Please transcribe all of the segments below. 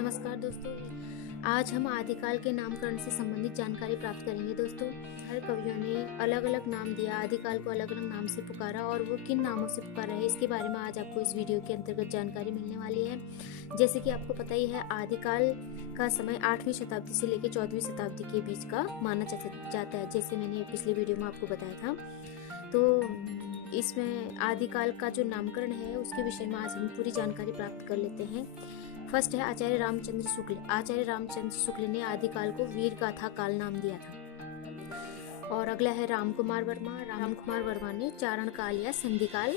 नमस्कार दोस्तों, आज हम आदिकाल के नामकरण से संबंधित जानकारी प्राप्त करेंगे। दोस्तों, हर कवियों ने अलग अलग नाम दिया, आदिकाल को अलग अलग नाम से पुकारा और वो किन नामों से पुकारा है, इसके बारे में आज आपको इस वीडियो के अंतर्गत जानकारी मिलने वाली है। जैसे कि आपको पता ही है, आदिकाल का समय 8वीं शताब्दी से लेकर 14वीं शताब्दी के बीच का माना जाता है, जैसे मैंने पिछले वीडियो में आपको बताया था। तो इसमें आदिकाल का जो नामकरण है उसके विषय में आज हम पूरी जानकारी प्राप्त कर लेते हैं। फर्स्ट है आचार्य रामचंद्र शुक्ल। आचार्य रामचंद्र शुक्ल ने आदिकाल को वीर गाथा काल नाम दिया था। और अगला है रामकुमार वर्मा। रामकुमार वर्मा ने चारण काल या संधिकाल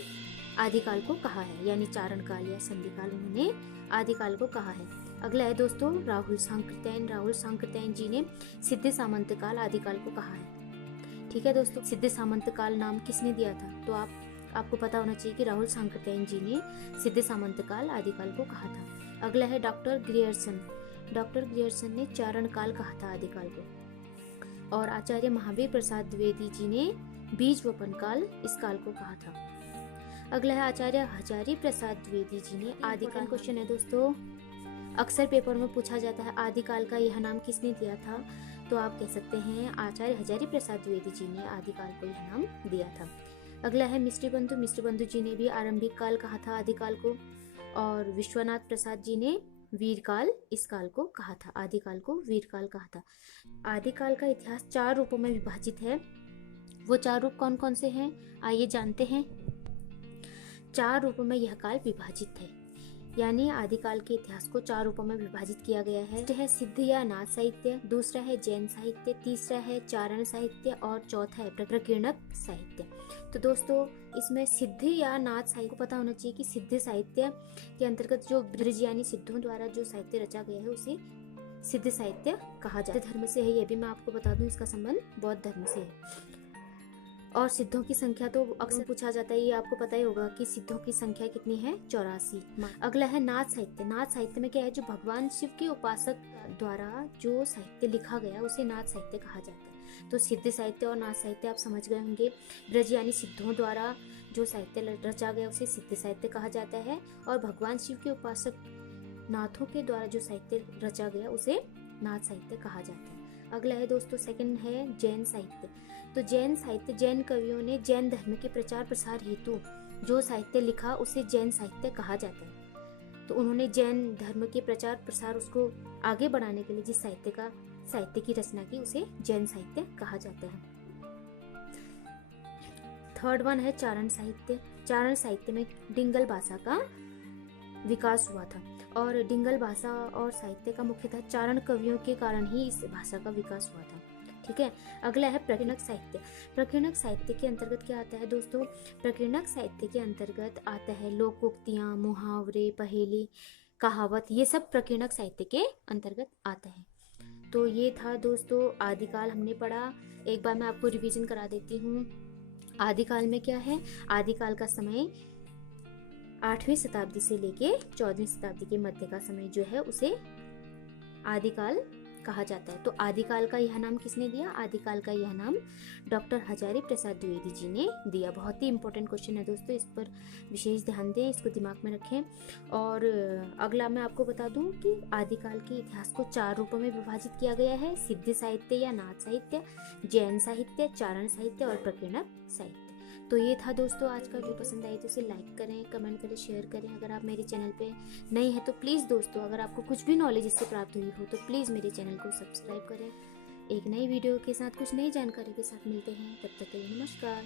आदिकाल को कहा है, यानी चारण काल या संधिकाल उन्होंने आदिकाल को कहा है। अगला है दोस्तों राहुल सांकृत्यायन। राहुल सांकृत्यायन जी ने सिद्ध सामंत काल आदिकाल को कहा है। ठीक है दोस्तों, सिद्ध सामंत काल नाम किसने दिया था? तो आपको पता होना चाहिए कि राहुल सांकृत्यायन जी ने सिद्ध सामंत काल आदिकाल को कहा था। अगला है डॉक्टर ग्रियर्सन। डॉक्टर ग्रियर्सन ने चारण काल कहा था आदिकाल को। और आचार्य महावीर प्रसाद द्विवेदी जी ने बीज वपन काल इस काल को कहा था। अगला है आचार्य हजारी प्रसाद द्विवेदी जी ने आदिकाल। क्वेश्चन है दोस्तों, अक्सर पेपर में पूछा जाता है आदिकाल का यह नाम किसने दिया था? तो आप कह सकते हैं आचार्य हजारी प्रसाद द्विवेदी जी ने आदिकाल को यह नाम दिया था। अगला है मिश्री बंधु। मिश्री बंधु जी ने भी आरंभिक काल कहा था आदिकाल को। और विश्वनाथ प्रसाद जी ने वीरकाल इस काल को कहा था, आदिकाल को वीरकाल कहा था। आदिकाल का इतिहास 4 रूपों में विभाजित है। वो 4 रूप कौन कौन से हैं, आइए जानते हैं। 4 रूपों में यह काल विभाजित है, यानी आदिकाल के इतिहास को 4 रूपों में विभाजित किया गया है। है सिद्ध या नाथ साहित्य, दूसरा है जैन साहित्य, तीसरा है चारण साहित्य और चौथा है प्रकीर्णक साहित्य। तो दोस्तों, इसमें सिद्ध या नाथ साहित्य को पता होना चाहिए कि सिद्ध साहित्य के अंतर्गत जो ब्रज यानी सिद्धों द्वारा जो साहित्य रचा गया है उसे सिद्ध साहित्य कहा जाता है। धर्म से है, यह भी मैं आपको बता दूं, इसका संबंध बौद्ध धर्म से है। और सिद्धों की संख्या तो अक्सर पूछा जाता है, ये आपको पता ही होगा कि सिद्धों की संख्या कितनी है, 84। अगला है नाथ साहित्य। नाथ साहित्य में क्या है, जो भगवान शिव के उपासक द्वारा जो साहित्य लिखा गया उसे नाथ साहित्य कहा जाता है। तो सिद्ध साहित्य और नाथ साहित्य आप समझ गए होंगे। ब्रज यानी सिद्धों द्वारा जो साहित्य रचा गया उसे सिद्ध साहित्य कहा जाता है, और भगवान शिव के उपासक नाथों के द्वारा जो साहित्य रचा गया उसे नाथ साहित्य कहा जाता है। अगला है दोस्तों, सेकंड है जैन साहित्य। तो जैन साहित्य, जैन कवियों ने जैन धर्म के प्रचार प्रसार हेतु जो साहित्य लिखा उसे जैन साहित्य कहा जाता है। तो उन्होंने जैन धर्म के प्रचार प्रसार उसको आगे बढ़ाने के लिए जिस साहित्य की रचना की उसे जैन साहित्य कहा जाता है। थर्ड वन है चारण साहित्य। चारण साहित्य में डिंगल भाषा का विकास हुआ था, और डिंगल भाषा और साहित्य का मुख्यतः चारण कवियों के कारण ही इस भाषा का विकास हुआ था। ठीक है। अगला है प्रकीर्णक साहित्य। प्रकीर्णक साहित्य के अंतर्गत क्या आता है दोस्तों? प्रकीर्णक साहित्य के अंतर्गत आता है लोकोक्तियां, मुहावरे, पहेली, कहावत, ये सब प्रकीर्णक साहित्य के अंतर्गत आता है। तो ये था दोस्तों आदिकाल हमने पढ़ा। एक बार मैं आपको रिवीजन करा देती हूँ। आदिकाल में क्या है, आदिकाल का समय 8वीं शताब्दी से लेके 14वीं शताब्दी के मध्य का समय जो है उसे आदिकाल कहा जाता है। तो आदिकाल का यह नाम किसने दिया? आदिकाल का यह नाम डॉक्टर हजारी प्रसाद द्विवेदी जी ने दिया। बहुत ही इंपॉर्टेंट क्वेश्चन है दोस्तों, इस पर विशेष ध्यान दें, इसको दिमाग में रखें। और अगला मैं आपको बता दूं कि आदिकाल के इतिहास को 4 रूपों में विभाजित किया गया है: सिद्ध साहित्य या नाथ साहित्य, जैन साहित्य, चारण साहित्य और प्रकीर्णक साहित्य। तो ये था दोस्तों आज का वीडियो। पसंद आई तो इसे लाइक करें, कमेंट करें, शेयर करें। अगर आप मेरे चैनल पे नए हैं तो प्लीज़ दोस्तों, अगर आपको कुछ भी नॉलेज इससे प्राप्त हुई हो तो प्लीज़ मेरे चैनल को सब्सक्राइब करें। एक नई वीडियो के साथ, कुछ नई जानकारी के साथ मिलते हैं, तब तक के लिए नमस्कार।